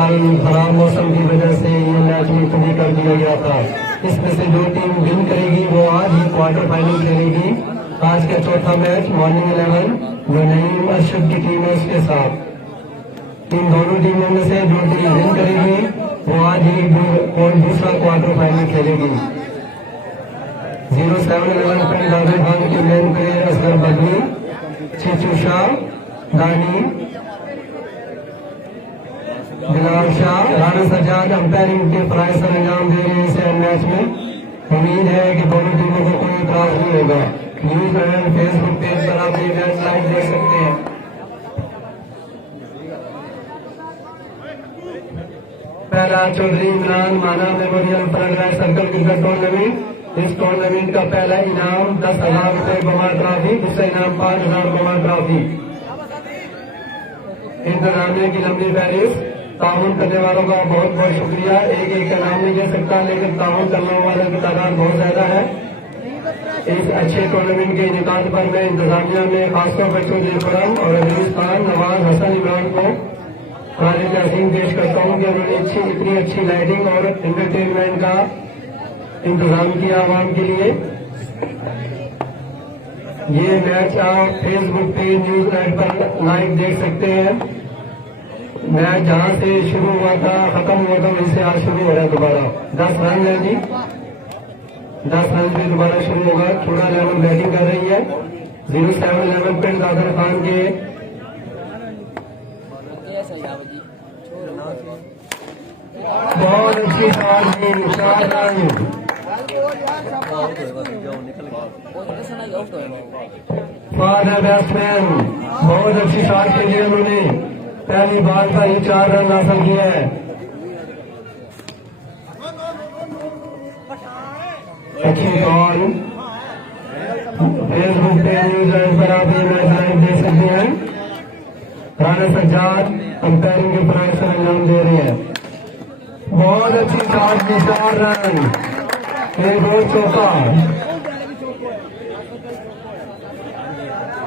कल खराब मौसम की वजह से ये मैच मुलतवी कर दिया गया था। इसमें से जो टीम विन करेगी वो आज ही क्वार्टर फाइनल खेलेगी। आज का चौथा मैच मॉर्निंग 11 जो नईम अरशद की टीम है उसके साथ। इन दोनों टीमों में से जो टीम विन करेगी वो आज ही दूसरा क्वार्टर फाइनल खेलेगी। 0711 पर दादर खान की मेन प्लेयर असगर बदली, चीचू शाह, दानी, बिलाल शाह, राना सजाद अंपायरिंग के प्राय सर अंजाम दे रहे हैं इस मैच में। उम्मीद है कि दोनों टीमों को कोई इतराज नहीं होगा। न्यूज एंड फेसबुक पेज पर आप ये मैच लाइव देख सकते हैं। पहला चौधरी इमरान माना memorial front circle cricket tournament. इस टूर्नामेंट का पहला इनाम 10,000 रुपए बमा ट्रॉफी, दूसरा इनाम 5,000 बमा ट्रॉफी। इंतजामिया की लंबी फहरिस्त, ताउन करने वालों का बहुत बहुत शुक्रिया। एक का नाम नहीं दे सकता लेकिन ताउन करने वालों की तादाद बहुत ज्यादा है। इस अच्छे टूर्नामेंट के इनेकाद पर मैं इंतजामिया में खासतौर पर चौधरी खुरम और अजीज खान, नवाज हसन इमरान को खालिद तहसीन पेश करता हूँ कि उन्होंने इतनी अच्छी लाइटिंग और एंटरटेनमेंट का इंतजाम किया आवाम के लिए। ये मैच आप फेसबुक पे न्यूज लाइव पर लाइव देख सकते हैं। मैच जहां से शुरू हुआ था खत्म हुआ था वहीं से आज शुरू हो रहा है दोबारा। 10 रन है जी, 10 रन से दोबारा शुरू होगा। थोड़ा लेवल बैटिंग कर रही है 0711 पे दादर खान के बहुत अच्छी शॉट थी, 4 रन। फादर बैट्समैन बहुत अच्छी शॉट के लिए उन्होंने पहली बार का ही 4 रन हासिल किया है। अच्छी बॉल। फेसबुक पे न्यूज पर आप ये मैच लाइव देख सकते हैं। राना सज्जाद अंपायरिंग के प्राइस पर अंजाम दे रहे हैं। बहुत अच्छी शॉट की, 4 रन, एक और चौका।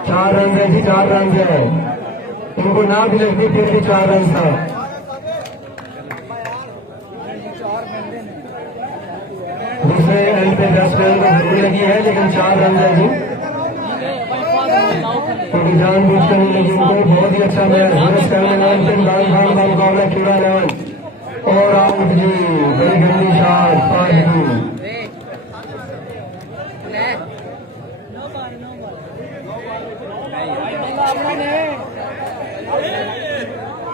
4 रन है जी, 4 रन है। इनको ना भी लगती फिर भी 4 रन था। दूसरे एंड पे बैट्समैन को भूख लगी है लेकिन 4 रन है जी, क्योंकि जानबूझ कर नहीं लगी उनको। बहुत ही अच्छा मैच। इमरान खान का मुकाबला खेला 11 और आउट जी, बड़ी गंदी शॉट, 5 रन।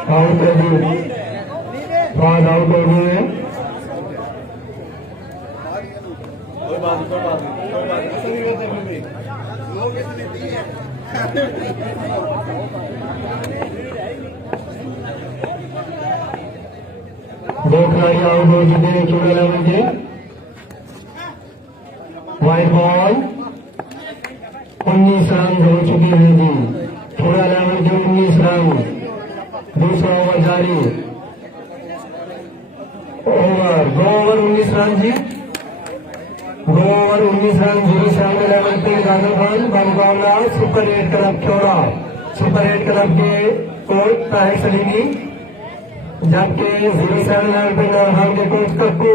आउट है जी, 5 आउट हो गए हैं। दो खिलाड़ी आउट हो चुके हैं 14 लेवल के। वाइट बॉल, 19 रन हो चुके हैं जी, 14 लेवल के 19 रन। दूसरा ओवर जारी। ओवर 2 ओवर 19 रन जी, 2 ओवर 19 रन। 0711 पे दादर खान का मुकाबला super 8 club Chaura, super 8 club के कोच ताहिर सलीमी, जबकि 0711 पे दादर खान के कोच कक्कू।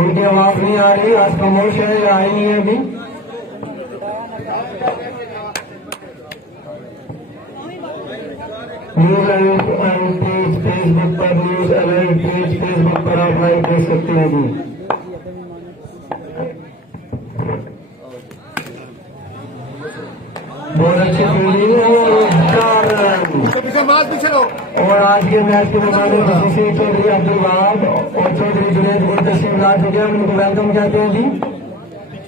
उनकी आवाज नहीं आ रही, आज खामोश है या आई नहीं है अभी। न्यूज अलर्ट पेज फेसबुक पर, न्यूज अलर्ट पेज फेसबुक पर आप लाइव देख सकते हैं जी। बहुत अच्छी फील्डिंग और 4 रन। और आज के मैच के मुकाबले खुशी चौधरी अब्दुल वहाब और चौधरी जुनैद को तशरीफ ला चुके हैं। उनको वेलकम कहते हैं जी।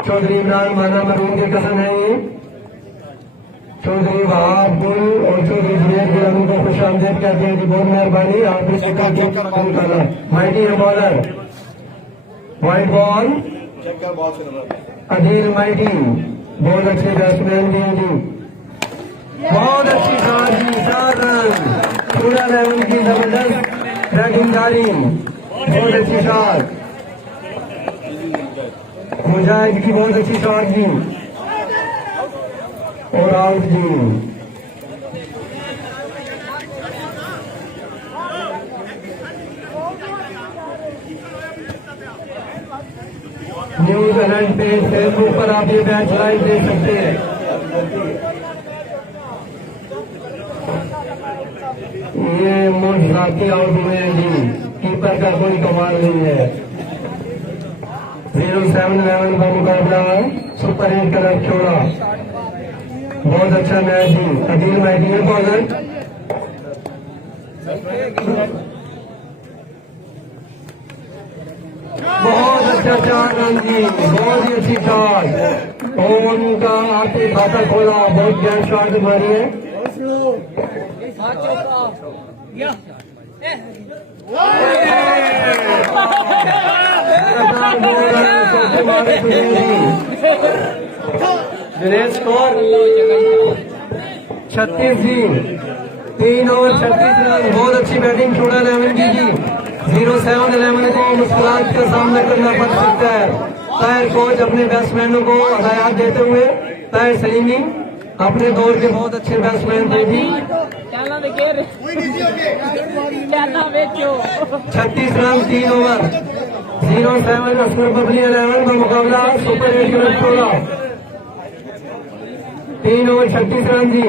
चौधरी इमरान माना मरूम के कसन है ये। चौधरी वहाब गुल और चौधरी जुनैद गिलानी को खुश आमदेद कहते हैं जी। बहुत मेहरबानी, आप इस करना। माइटी है bowler, white ball, Adeel mighty बहुत अच्छे बैट्समैन भी हैं जी। बहुत अच्छी शॉट जी, 4 रन। पूरा लेवल की जबरदस्त बैटिंग जारी, बहुत अच्छी शॉट। मुजाहिद की बहुत अच्छी शॉट जी और आउट जी। न्यूज अलर्ट पेज फेसबुक पर आप ये मैच लाइव देख सकते हैं। ये मुझाती आउट हुए हैं जी, कीपर का कोई कमाल नहीं है। 07-11 का मुकाबला है, सुपर 8 का रन छोड़ा। बहुत अच्छा मैच जी। अदील मैच बॉलर बहुत अच्छा 4 रन जी, बहुत ही अच्छी शॉट। ओवन का आते खाता खोला, बहुत गैर शॉट मारी है। स्कोर 36 जी, 3 ओवर 36 रन। बहुत अच्छी बैटिंग छोड़ा 11 की जी। 07-11 को मुश्किलात का सामना करना पड़ सकता है। ताहिर कोच अपने बैट्समैनों को हदायत देते हुए, ताहिर सलीमी अपने दौर के बहुत अच्छे बैट्समैन थे जी। 36 रन 3 ओवर। 07 असगर बबली 11 का मुकाबला सुपर 8 का रन छोड़ा। 3 ओवर 36 रन जी।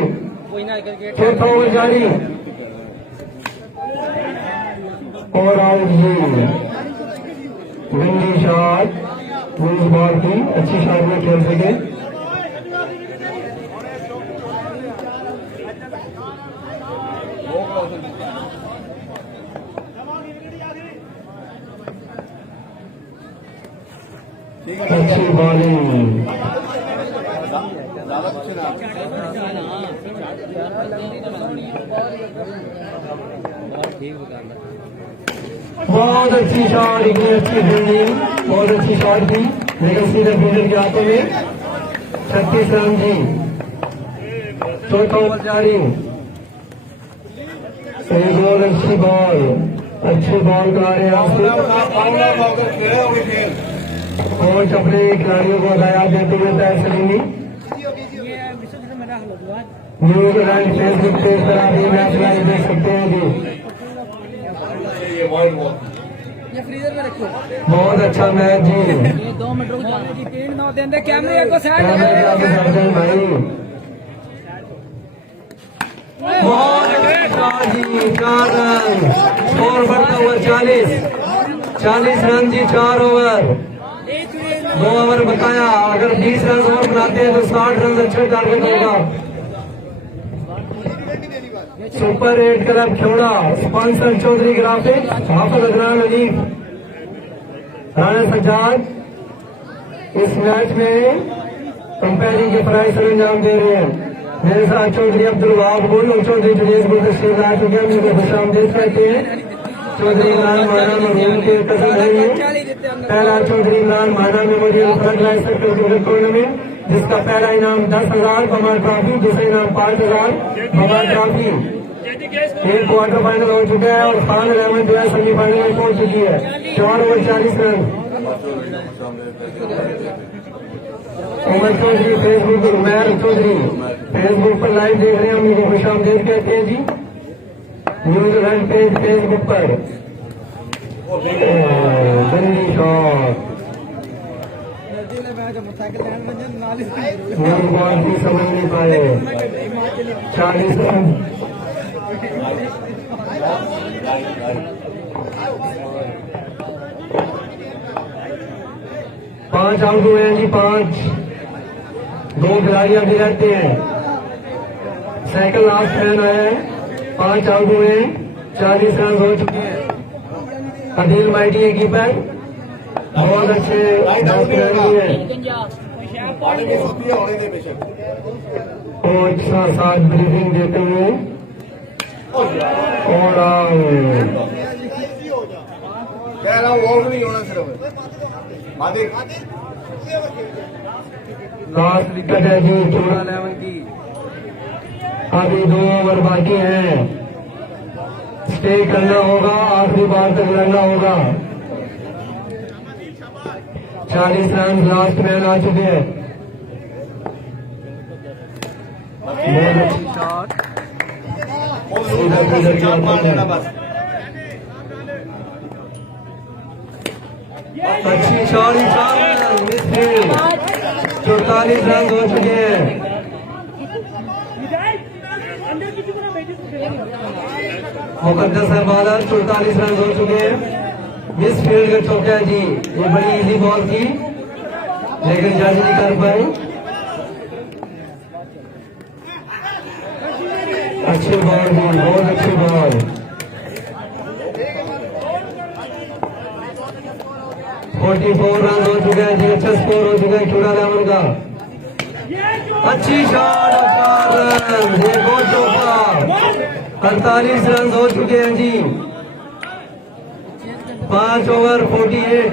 चौथा ओवर जारी और आउट जी। विंडी शॉट, लूज बॉल की अच्छी शॉट में खेल सके। अच्छी बॉलिंग, बहुत अच्छी शॉट, इतनी अच्छी फील्डिंग, बहुत अच्छी शॉट थी लेकिन सीधे फील्डर के हाथों में। 36 रन जी। चौथा ओवर जारी। एक और अच्छी बॉल, अच्छी बॉल करा रहे हैं आपसे कोच अपने खिलाड़ियों को हदायत देते हुए। Tahir Salimi news alert Facebook page पर आप ये मैच लाइव देख सकते हैं जी। बहुत अच्छा मैच जी। 2 मिनट रुक जाओ जी, 3-9 देंगे कैमरे को साइड भाई। बहुत अच्छा जी, 4 रन। स्कोर बढ़ता हुआ 40 रन जी। 4 ओवर 2 ओवर बताया। अगर 20 रन और बनाते हैं तो 60 रन अच्छा टारगेट होगा। सुपर 8 क्लब छोड़ा, स्पॉन्सर चौधरी ग्राफिक्स, हाफिज अदनान अली, राणा सज्जाद इस मैच में कंपेयरिंग के प्राइस अंजाम दे रहे हैं। मेरे साथ चौधरी अब्दुल वहाब गुल और चौधरी जुनेद गुल तशरीफ ला चुके हैं, उनको खुशामदीद कहते हैं। चौधरी इमरान माना मरहूम के कदम है। पहला चौधरी इमरान माना memorial front line sector cricket tournament, जिसका पहला इनाम 10,000 बमार ट्रॉफी, दूसरा इनाम 5,000 बमार ट्रॉफी। एक क्वार्टर फाइनल हो चुका है और खान 11 जो है सेमीफाइनल में पहुंच चुकी है। 4 over 40 run. Umar Chaudhry Facebook, Umair Chaudhry Facebook पर लाइव देख रहे हैं, हम उनको खुशामदीद कहते हैं जी। न्यूज अलर्ट पेज फेसबुक पर। बंदी शॉट, बॉल भी समझ नहीं पाए। 40 रन। 5 आउट हुए हैं जी, 5। 2 खिलाड़ी अभी रहते हैं। सेकंड लास्ट मैन आया है। 5 आउट हुए हैं, 40 रन हो चुके हैं। अदील माइटी है कीपर, बहुत अच्छे बैट्समैन भी हैं। कोच साथ ब्रीफिंग देते हुए और कह रहा हूँ आउट नहीं होना सिर्फ लास्ट विकेट है जी 14 की। अभी 2 ओवर बाकी हैं, स्टे करना होगा, आखिरी बार तक लड़ना होगा। 40 रन लास्ट मैन आ चुके हैं। बहुत अच्छी शॉट, सीधा किधर गया। अच्छी शॉट, 44 रन हो चुके हैं। मुकद्दस है बॉलर, 44 रन हो चुके हैं। मिस फील्ड का चौका जी, ये बड़ी इजी बॉल थी लेकिन जज नहीं कर पाए। अच्छी बॉल थी, बहुत अच्छी बॉल। 44 रन हो चुके हैं जी, अच्छा स्कोर हो चुका है चूड़ा लेवन का। अच्छी शॉट, 4 रन, एक और चौका। 48 रन हो चुके हैं जी, 5 ओवर 48।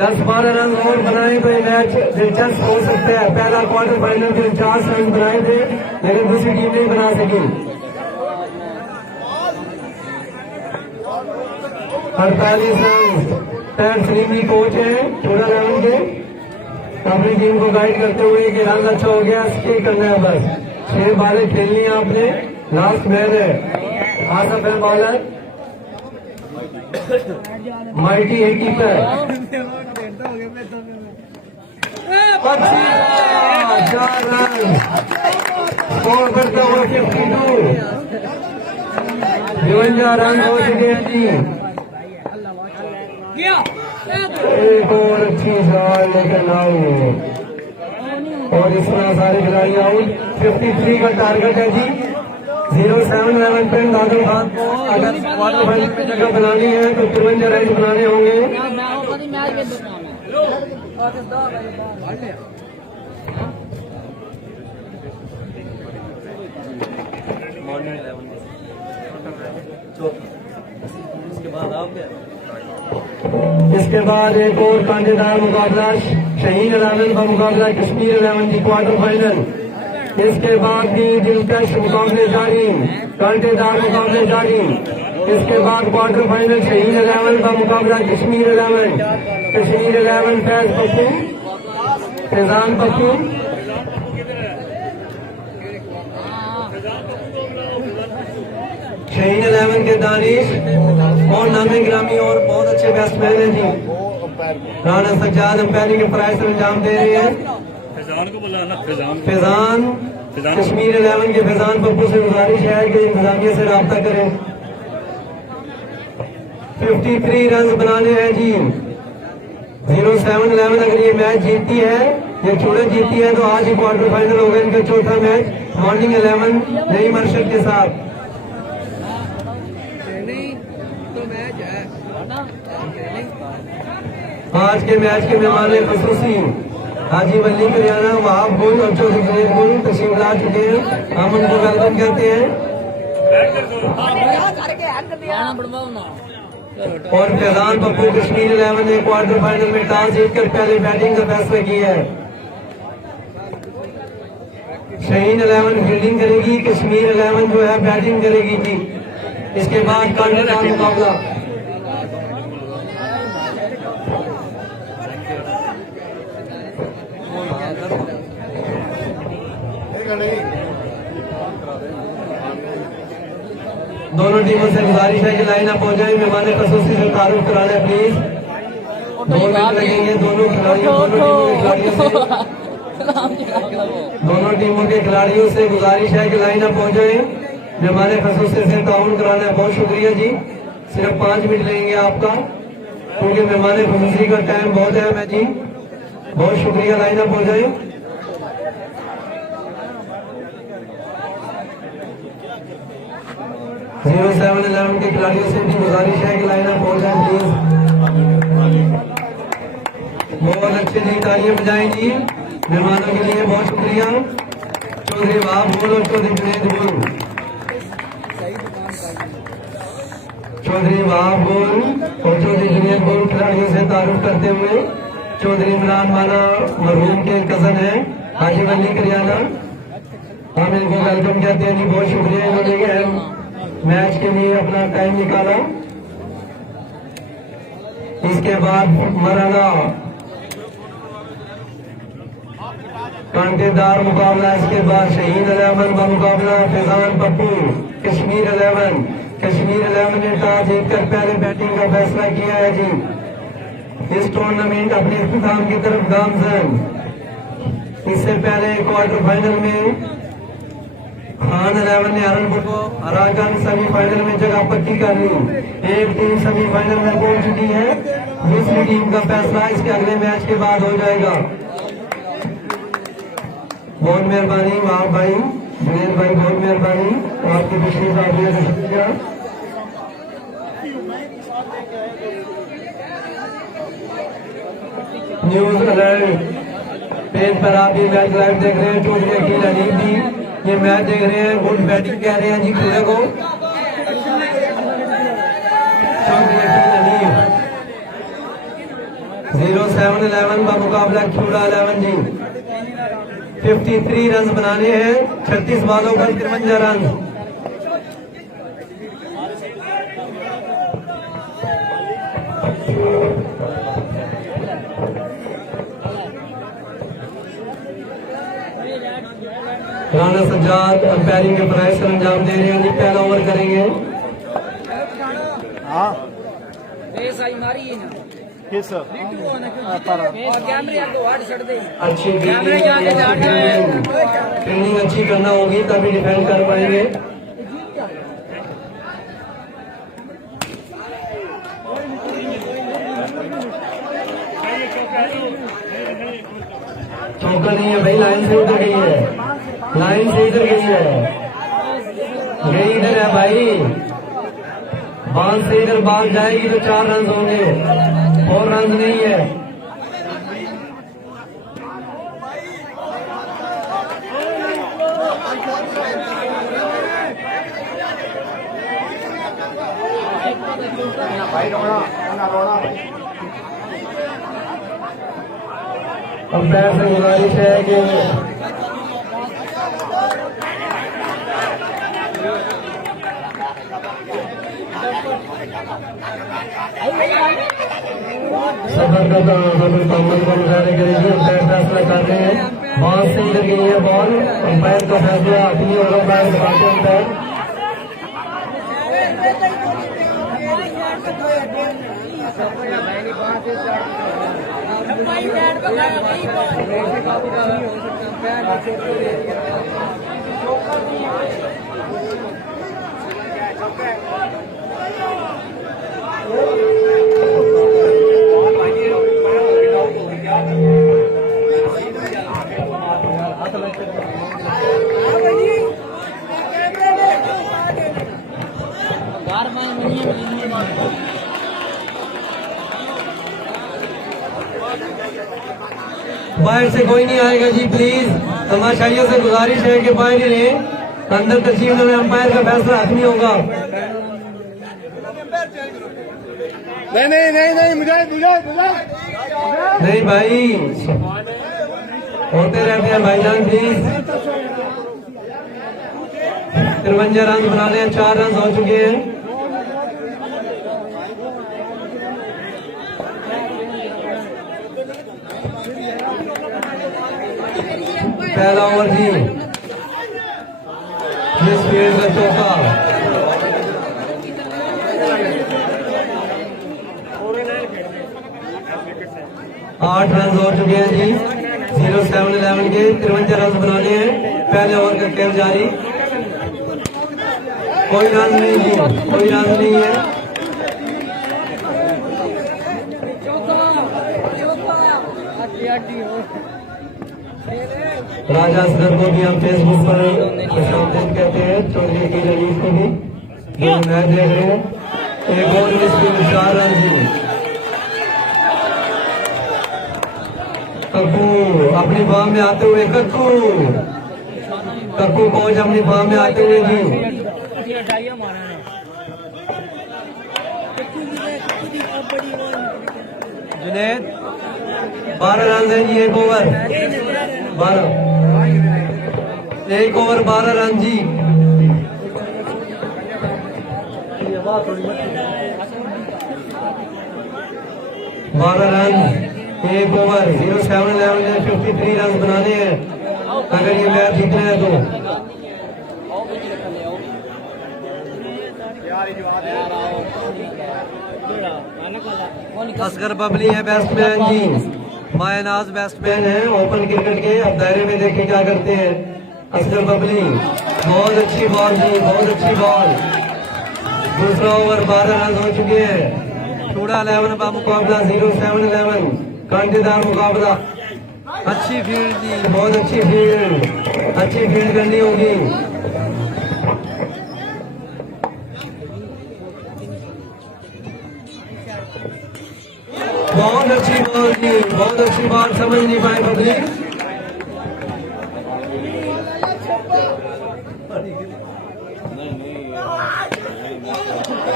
10-12 रन और बनाए तो ये मैच दिलचस्प हो सकता है। पहला क्वार्टर फाइनल में 50 रन बनाए थे लेकिन दूसरी टीम नहीं बना सकी। 48 रन। पैट सलीमी कोच है चूड़ा लेवन के, अपनी टीम को गाइड करते हुए कि रन अच्छा हो गया, स्टे करना है बस, 6 बालें खेलनी है आपने, लास्ट मैच है। आसफ है बॉलर, माइटी है कीपर। अच्छी 4 रन स्कोर करता हुआ 52। 52 रन हो चुके हैं जी। एक और अच्छी शॉट लेकर आउट, और इस तरह सारे खिलाड़ी आउट। 53 का टारगेट है जी। 07 पे दादुल खान को अगर क्वार्टर फाइनल में जगह बनानी है तो 53 रन बनाने होंगे। इसके बाद एक और कांटेदार मुकाबला, शहीद 11 का मुकाबला कश्मीर 11 की क्वार्टर फाइनल। इसके बाद भी दिलकश मुकाबले जारी, कांटेदार मुकाबले जारी। इसके बाद क्वार्टर फाइनल शहीद 11 का मुकाबला कश्मीर 11। कश्मीर 11 फैज पप्पू, फैजान पप्पू, शहीद 11 के दानिश और नामे ग्रामी और बहुत अच्छे बैट्समैन हैं जी। राणा सज्जाद अंपायरिंग के प्राइस पर अंजाम दे रहे हैं। फैजान कश्मीर 11 के फैजान पप्पू से गुजारिश है कि इंतजामिया से रब्ता करें। 53 रन बनाने हैं जी। 07-11 अगर ये मैच जीतती है, ये चूड़े जीतती है तो आज ही क्वार्टर फाइनल होगा इनका चौथा मैच मॉर्निंग 11 नई मर्शद के साथ। आज के मैच के मेहमान खसूसी हाजी वली करियाना, वहाब गुल और चौधरी जुनेद गुल तशरीफ ला चुके हैं। हम उनको वेलकम कहते हैं। और फैजान पप्पू कश्मीर 11 ने क्वार्टर फाइनल में टॉस जीतकर पहले बैटिंग का फैसला किया है। शहीद 11 फील्डिंग करेगी, कश्मीर 11 जो है बैटिंग करेगी जी। इसके बाद कांटेदार मुकाबला, दोनों टीमों से गुजारिश है कि लाइन अप हो जाए। मेहमान खसूसी से तारुफ कराना है प्लीज। 2 मिनट लगेंगे दोनों टीमों के खिलाड़ियों से गुजारिश है कि लाइन अप हो जाए। मेहमान खसूसी से ताउन कराना है। बहुत शुक्रिया जी, सिर्फ 5 मिनट लेंगे आपका क्योंकि मेहमान खसूसी का टाइम बहुत है। मैं जी बहुत शुक्रिया, लाइन अप हो जाए। जीरो 7-11 के खिलाड़ियों से भी गुजारिश है कि लाइन अप हो जाए प्लीज। बहुत अच्छे जी, तालियां बजाएं जी मेहमानों के लिए, बहुत शुक्रिया। चौधरी वहाब गुल और चौधरी जुनेद गुल, चौधरी वहाब गुल और चौधरी जुनेद गुल खिलाड़ियों से तारुफ करते हुए। चौधरी इमरान माना मरहूम के कजन है हाजी वली करियाना, हम इनको वेलकम कहते हैं जी। बहुत शुक्रिया, इन्होंने मैच के लिए अपना टाइम निकाला। इसके बाद मराना कांटेदार मुकाबला। इसके बाद शहीद 11 का मुकाबला फैजान पप्पू कश्मीर 11। कश्मीर 11 ने टॉस जीतकर पहले बैटिंग का फैसला किया है जी। इस टूर्नामेंट अपने इख्तिताम की तरफ गामजन। इससे पहले क्वार्टर फाइनल में खान 11 ने अरनपुर को हराकर सेमीफाइनल में जगह पक्की कर ली। एक टीम सेमीफाइनल में पहुंच चुकी है, दूसरी टीम का फैसला इसके अगले मैच के बाद हो जाएगा। बहुत मेहरबानी वाह भाई, जुनेद भाई, बहुत मेहरबानी आपकी तशरीफ आने का शुक्रिया। न्यूज अलर्ट पेज पर आप ये मैच लाइव देख रहे हैं। चौधरी अकील अलीम भी ये मैच देख रहे हैं, गुड बैटिंग कह रहे हैं जी पूरे को। चौधरी अकील अलीम 07-11 का मुकाबला क्यूड़ा 11 जी। 53 रन बनाने हैं, 36 बालों पर 53 रन। राणा सज्जाद अंपायरिंग के प्राइस का अंजाम दे रहे हैं जी। पहला ओवर करेंगे। अच्छी फील्डिंग अच्छी करना होगी तभी डिफेंड कर पाएंगे। चौका नहीं है भाई, लाइन से उधर गई है, लाइन से इधर गई है, गई इधर है भाई। बाल से इधर बाल जाएगी तो 4 रन होंगे, और रन नहीं है। अंपायर से गुजारिश है कि सफर का मुकम्मल को मुजाहरे करेंगे। अंपायर फैसला कर रहे हैं, बॉल से इधर गई है बॉल, अंपायर का फैसला अपनी और अंपायर दबाते अंपायर। बाहर से कोई नहीं आएगा जी, प्लीज तमाशाइयों से गुजारिश है कि बाहर ही रहें, अंदर तस्वीर में अंपायर का फैसला हतमी होगा। नहीं मुझे नहीं भाई, होते रहते हैं भाईजान, प्लीज। 53 रन बना रहे हैं, 4 रन हो चुके हैं। पहला ओवर जी, जिस फील्ड का चौका, 8 रन हो चुके हैं जी। 07-11 के 53 रन बनाने हैं। पहले ओवर का खेल जारी, कोई रन नहीं जी, कोई रन नहीं है। राजा असगर को भी हम फेसबुक पर खुशामदीद कहते हैं, चौधरी की जलील को भी जो मैच देख रहे हैं। एक और इसमें 4 रन जी। कक्कू अपनी फॉर्म में आते हुए, कक्कू कोच अपनी फॉर्म में आते हुए जी। जुनेद 12 रन है जी, एक ओवर 12 रन जी। 12 रन, एक ओवर। 07-11 ने 53 रन बनाने हैं अगर ये मैच जीतना है तो। असगर बबली है बैट्समैन जी, मायनाज बैट्समैन है ओपन क्रिकेट के। अब दायरे में देखें क्या करते हैं असगर बबली। बहुत अच्छी बॉल जी, बहुत अच्छी बॉल। दूसरा ओवर 12 रन हो चुके हैं। थोड़ा 11 का मुकाबला 0-7-11 कांटेदार मुकाबला। अच्छी फील्ड जी, बहुत अच्छी फील्ड, अच्छी फील्ड करनी होगी। बहुत अच्छी बॉल जी, बहुत अच्छी बॉल, समझ नहीं पाए पब्लिक।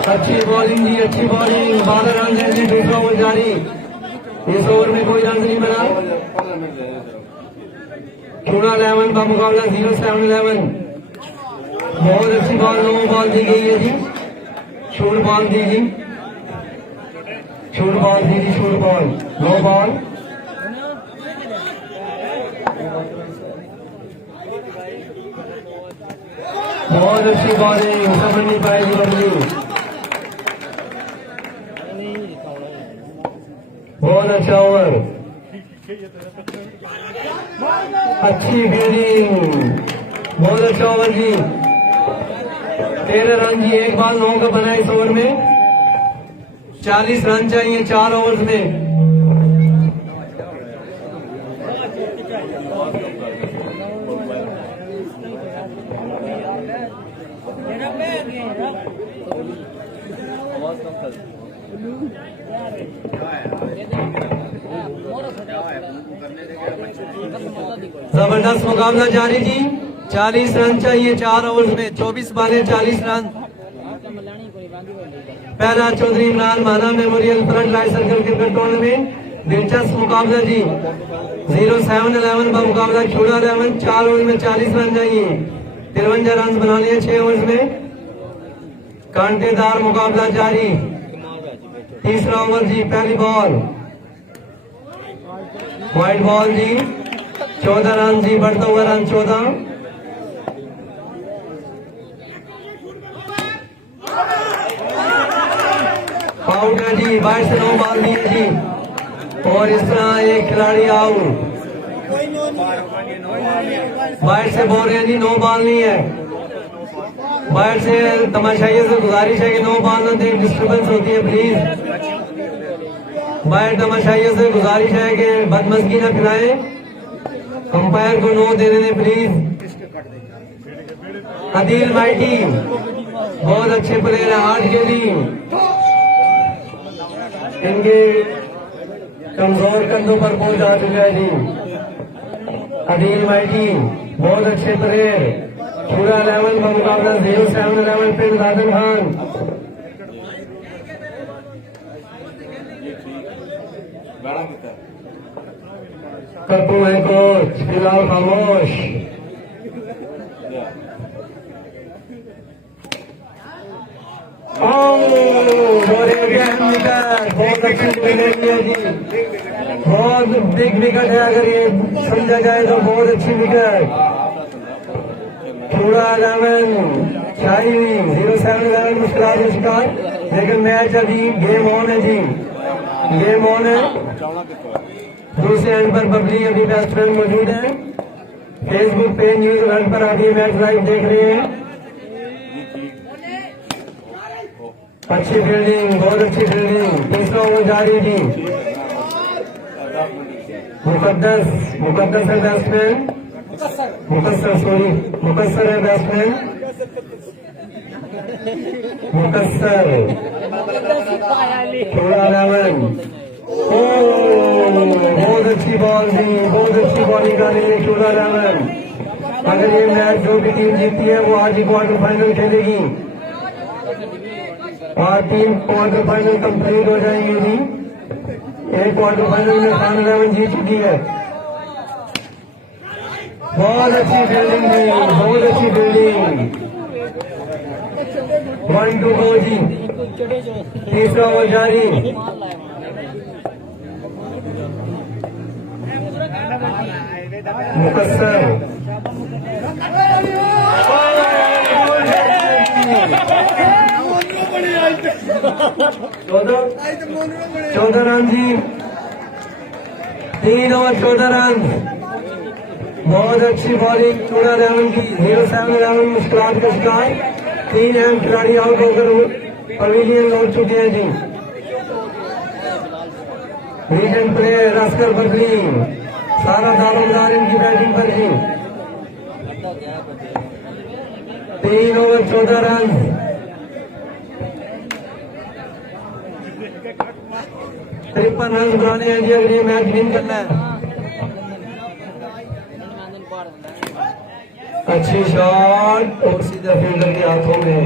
अच्छी बॉलिंग जी, अच्छी बॉलिंग। 12 रन है जी, दूसरा ओवर जारी। इस ओवर में कोई रन नहीं बना। थोड़ा 11 का मुकाबला 0-7-11। बहुत अच्छी बॉल, नो बॉल दी गई है जी, शॉर्ट बॉल दी जी, शॉर्ट बॉल दी जी, शॉर्ट बॉल, नो बॉल। बहुत अच्छी बॉलिंग, समझ नहीं पाएगी बदली। बहुत अच्छा ओवर, अच्छी फील्डिंग, बहुत अच्छा ओवर जी। 13 रन जी, एक बॉल 9 का बना इस ओवर में। 40 रन चाहिए 4 ओवर्स में। जबरदस्त मुकाबला जारी जी। 40 रन चाहिए 4 ओवर्स में। 24 बाले 40 रन। पहला चौधरी इमरान माना memorial front light circle cricket tournament. दिलचस्प मुकाबला जी, 0-7-11 का मुकाबला। छोड़ा 11, 4 ओवर में 40 रन चाहिए। 53 रन बना लिए 6 ओवर्स में। कांटेदार मुकाबला जारी। तीसरा ओवर जी, पहली बॉल वाइट बॉल जी। 14 रन जी, बढ़ता हुआ रन 14। आउट है जी, बाइट से 9 बॉल दिए जी, और इस तरह एक खिलाड़ी आउट। बाइट से बोल रहे हैं जी, 9 बॉल नहीं है। बाइट से तमाशाइयों से गुजारिश है कि 9 बॉल न दें, डिस्टर्बेंस होती है प्लीज। बाइट तमाशाइयों से गुजारिश है कि बदमज़गी न खिलाएं, अंपायर को 9 दे देने प्लीज। अदील माइटी बहुत अच्छे प्लेयर है आज के लिए। इनके कमजोर कंधों पर बोझ आ चुका है जी। अदील माइटी बहुत अच्छे प्लेयर। पूरा 11 का मुकाबला 0-7-11 पे आजम खान। कप्पू है कोच, फिलहाल खामोश। बहुत अच्छी विकेट है जी, बहुत बिग विकेट है। अगर ये समझा जाए तो बहुत अच्छी विकेट। पूरा 11 चाहिए 0-7-11 मुश्किल का शिकार, लेकिन मैच अभी गेम ऑन है जी, गेम ऑन है। दूसरे एंड पर बबली अभी बैट्समैन मौजूद है। फेसबुक पे न्यूज रन पर आप ये मैच लाइव देख रहे हैं। अच्छी फील्डिंग, बहुत अच्छी फील्डिंग। तीसरा ओवर जारी जी। मुकद्दस है बैट्समैन, मुकस्सर है बैट्समैन, मुकस्सर। थोड़ा 11। बहुत अच्छी बॉल दी, बहुत अच्छी बॉलिंग करेंगे 14-11। अगर ये मैच जो भी टीम जीतती है वो आज ही क्वार्टर फाइनल खेलेगी और 3 क्वार्टर फाइनल कंप्लीट हो जाएंगे जी। एक क्वार्टर फाइनल में फाइनल 11 जीत चुकी है। बहुत अच्छी फील्डिंग दी, बहुत अच्छी फील्डिंग। 1-2 गो जी। तीसरा ओवर जारी। मुकस्सर 14 रन जी, 3 ओवर 14 रन। बहुत अच्छी बॉलिंग चूड़ा 11 की। 07-11 मुश्किलात का शिकार। 3 अहम खिलाड़ी आउट होकर पवेलियन लौट चुके हैं जी। रीजन प्लेयर अस्कर बकरी, सारा दारोमदार इनकी बैटिंग पर जी। 3 ओवर 14 रन। तिरपन रन बनाने हैं जी अगर ये मैच विन करना है। अच्छी शॉट और सीधा फील्डर के हाथों में।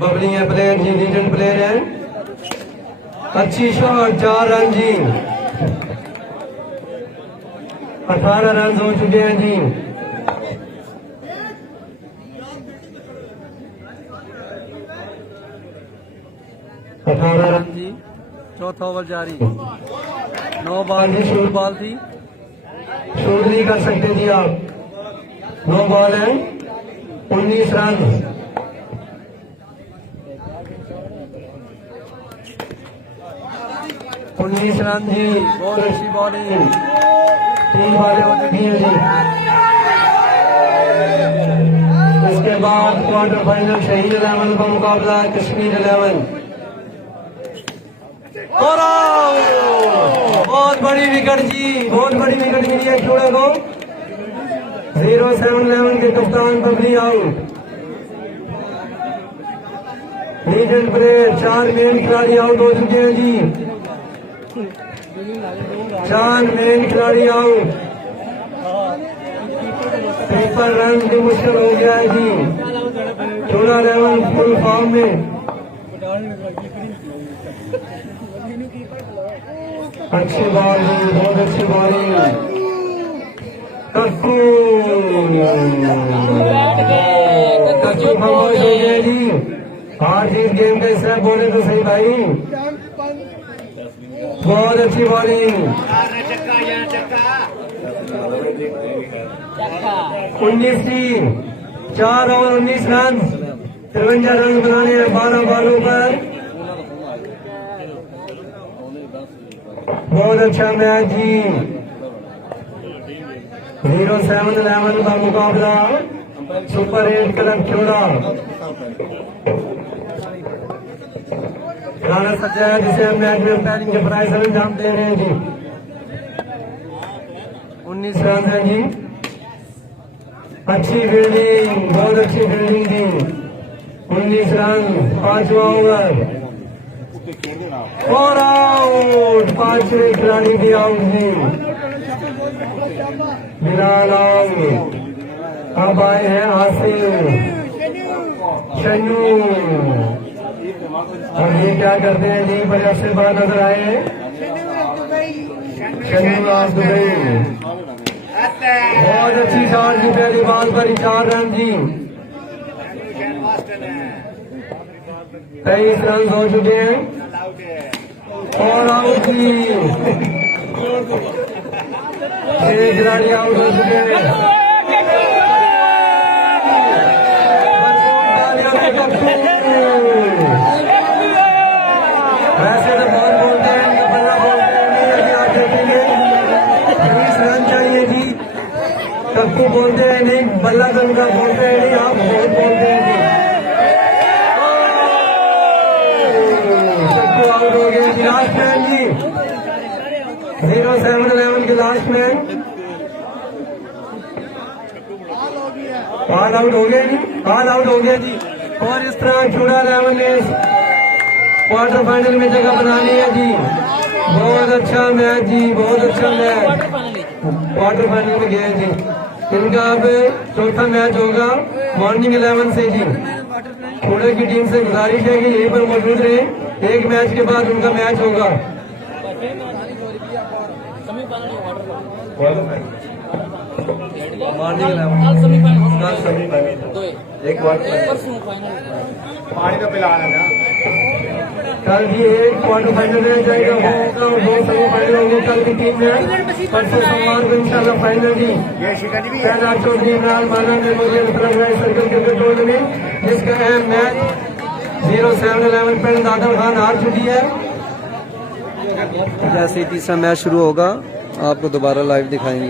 बबली है प्लेयर जी, लीजेंड प्लेयर है। अच्छी शॉट, 4 रन जी। 18 रन हो चुके हैं जी। रन जी। चौथा ओवर जारी। 9 बॉल जी, शूट बॉल थी, शूट नहीं कर सकते जी आप। 9 बॉल है, 19 रन। 19 रन जी। बहुत अच्छी बॉलिंग। 3 बॉलें हो चुकी हैं जी। इसके बाद क्वार्टर फाइनल शहीद 11 का मुकाबला कश्मीर 11। और बहुत बड़ी विकेट जी, बहुत बड़ी विकेट मिली है चूड़े को। 07-11 के कप्तान Babli out. Legend player 4 main खिलाड़ी आउट हो चुके हैं जी। 4 मेन खिलाड़ी आउट। 53 रन की मुश्किल हो गया है जी। चूड़ा 11 फुल फॉर्म में। अच्छी बॉल जी, बहुत अच्छी बॉलिंग। कक्कू खामोश हो गया जी। हार जीत गेम का हिस्सा बोले तो सही भाई। बहुत अच्छी बॉलिंग। 19 की 4 ओवर 19 रन। 53 रन बनाने हैं 12 बॉलों पर। बहुत अच्छा मैच जी। 07-11 का मुकाबला सुपर 8 क्लब चूड़ा। राणा सच्चा है जिसे हम मैच में अंपायरिंग के प्राइज अंजाम दे रहे हैं जी। 19 रन है जी। अच्छी फील्डिंग, बहुत अच्छी फील्डिंग थी। 19 रन, 5वां ओवर और आउट। 5वें खिलाड़ी भी आउट थी। बिलाल आउट। अब आए हैं आसिफ, शन्नू। और ये क्या करते हैं जी, बजट से बाहर नजर आए हैं। शन्नू आप दुबई। बहुत अच्छी शॉट की पहली बॉल पर 4 रन जी। 23 रन हो चुके हैं और आउट जी। 6 खिलाड़ी आउट हो चुके हैं। वैसे तो बहुत बोलते हैं, बल्ला बोलते हैं, नहीं आप देखेंगे 20 रन चाहिए जी। कक्कू बोलते हैं नहीं, बल्ला गंगा बोलते हैं नहीं, आप बहुत बोलते हैं जी। कक्कू आउट हो गए जी। लास्ट मैन जी, 07-11 के लास्ट मैन। ऑल आउट हो गए जी, ऑल आउट हो गए जी। और इस तरह चूड़ा 11 ने क्वार्टर फाइनल में जगह बनानी है जी। बहुत अच्छा मैच जी, बहुत अच्छा मैच। क्वार्टर फाइनल में गए जी। इनका अब चौथा मैच होगा मॉर्निंग 11 से जी। चूड़े की टीम से गुजारिश है कि यहीं पर मौजूद रहे। एक मैच के बाद उनका मैच होगा। मॉर्निंग 11 एक बार पानी तो पिलाना ना। कल भी एक क्वार्टर फाइनल में जाएगा और 2 सेमीफाइनल होंगे कल की टीम में। परसों सोमवार को इंशाल्लाह फाइनल जी। पहला चौधरी इमरान माना मेमोरियल सर्कल क्रिकेट टूर्नामेंट का अहम मैच 0711 पिंड दादर खान हार चुकी है। जैसे ही तीसरा मैच शुरू होगा आपको दोबारा लाइव दिखाएंगे।